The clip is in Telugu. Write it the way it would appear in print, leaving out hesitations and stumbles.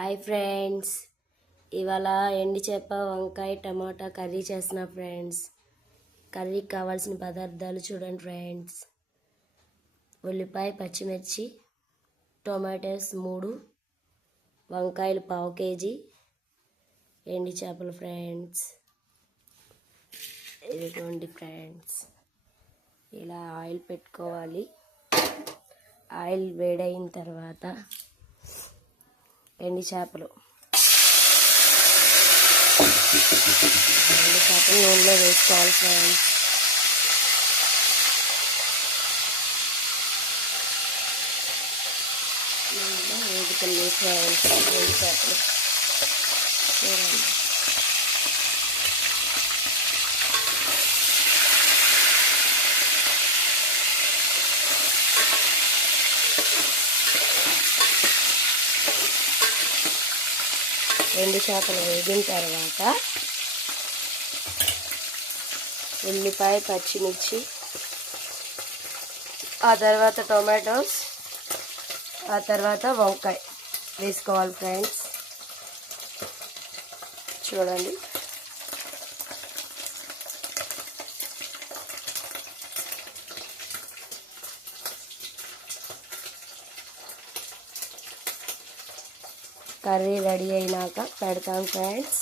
హాయ్ ఫ్రెండ్స్, ఇవాళ ఎండి చేప వంకాయ టమాటా కర్రీ చేస్తున్నా ఫ్రెండ్స్. కర్రీకి కావాల్సిన పదార్థాలు చూడండి ఫ్రెండ్స్. ఉల్లిపాయ, పచ్చిమిర్చి, టొమాటోస్ 3, వంకాయలు 1/2 kg, ఎండి చేపలు ఫ్రెండ్స్. ఇదిగోండి ఫ్రెండ్స్, ఇలా ఆయిల్ పెట్టుకోవాలి. ఆయిల్ వేడైన తర్వాత ఎండి చేపలు నూనెలో వేసుకోవాలి ఫ్రెండ్స్. నూనెలో వేగుతుంది ఫ్రెండ్స్ ఎండి చేపలు. చూడండి, ఎండు చేపలు వేగిన తర్వాత ఉల్లిపాయ, పచ్చిమిర్చి, ఆ తర్వాత టొమాటోస్, ఆ తర్వాత వంకాయ వేసుకోవాలి ఫ్రెండ్స్. చూడండి, కర్రీ రెడీ అయినాక పెడతాం ఫ్రెండ్స్.